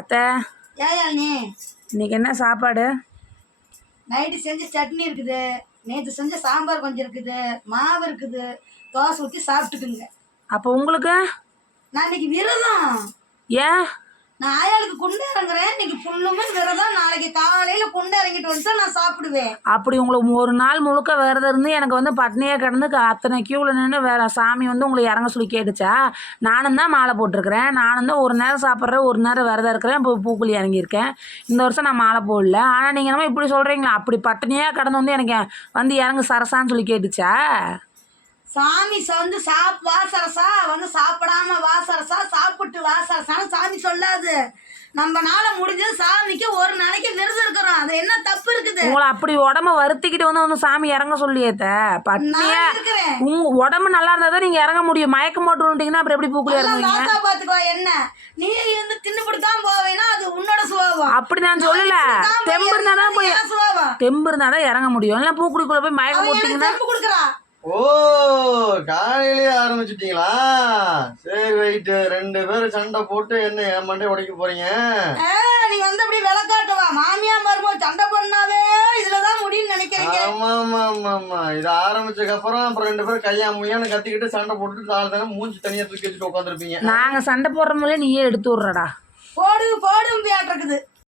அத்தை, ஏயா நீ இன்னைக்கு என்ன சாப்பாடு? நைட்டு செஞ்ச சட்னி இருக்குது, நேற்று செஞ்ச சாம்பார் கொஞ்சம் இருக்குது, மாவு இருக்குது, தோசை ஊற்றி சாப்பிட்டுக்குங்க. அப்போ உங்களுக்கு? நான் இன்னைக்கு விரதம். ஏன்? நான் ஆயாளுக்கு குண்டு இறங்குறேன். இன்னைக்கு ஃபுல்லுமே விரதம். நாளைக்கு காலையில் குண்டு இறங்கிட்டு வந்து நான் சாப்பிடுவேன். அப்படி உங்களுக்கு ஒரு நாள் முழுக்க விரதம் இருந்து எனக்கு வந்து பட்னியாக கிடந்து அத்தனை க்யூவில் நின்று வேற சாமி வந்து உங்களை இறங்க சொல்லி கேட்டுச்சா? நானும் தான் மாலை போட்டிருக்கிறேன், நானும் தான் ஒரு நேரம் சாப்பிட்றேன், ஒரு நேரம் விரதம் இருக்கிறேன். இப்போ பூக்குழி இறங்கியிருக்கேன். இந்த வருஷம் நான் மாலை போடல. ஆனால் நீங்கள் நம்ம இப்படி சொல்கிறீங்களா? அப்படி பட்னியாக கிடந்து வந்து எனக்கு வந்து இறங்கு சரசான்னு சொல்லி கேட்டுச்சா? சாமி வந்து வாசரசா வந்து சாப்பிடாம வாசரசா சாப்பிட்டு வாசரசான்னு சாமி சொல்லாது. நம்ம நாளை முடிஞ்சது சாமிக்கு ஒரு நாளைக்கு விரதம் இருக்கிறோம். அது என்ன தப்பு இருக்குது? உங்களை அப்படி உடம்ப வருத்திக்கிட்டு வந்து சாமி இறங்க சொல்லியேத்த பட்னியா உங்க உடம்பு நல்லா இருந்தா தான் நீங்க இறங்க முடியும். மயக்கம் போட்டு விட்டீங்கன்னா அப்புறம் எப்படி பூக்குள்ள இறங்குவீங்க? பாத்துக்கோ, என்ன நீ வந்து தின்னுபிடித்தான் போவேன்னா அது உன்னோட சுபாவம். அப்படி நான் சொல்லல. தெம்பு இருந்தாதான் போய் தெம்பு இருந்தாதான் இறங்க முடியும். இல்லை பூக்குடிக்குள்ள போய் மயக்கம் போட்டீங்கன்னா கொடுக்குறா. ஓ, காலையிலேயே ஆரம்பிச்சுட்டீங்களா? சரி, ரைட்டு. 2 பேரும் சண்டை போட்டு என்ன என் மண்டை உடைக்க போறீங்க? நீ வந்து அப்படி விளக்காட்டுவா. மாமியா மருமோ சண்டை பண்ணாவே இதுலதான் முடியும்னு நினைக்கிறீங்க. ஆமா ஆமா ஆமா ஆமா. இது ஆரம்பிச்சதுக்கு அப்புறம் 2 பேரும் கையா முய்யான்னு கத்திக்கிட்டு சண்டை போட்டுட்டு தானே மூஞ்சி தனியா தூக்கி வச்சுட்டு உட்காந்துருப்பீங்க. நாங்க சண்டை போடுற போதே நீயே எடுத்து விடுறடா. போடும் இருக்குது.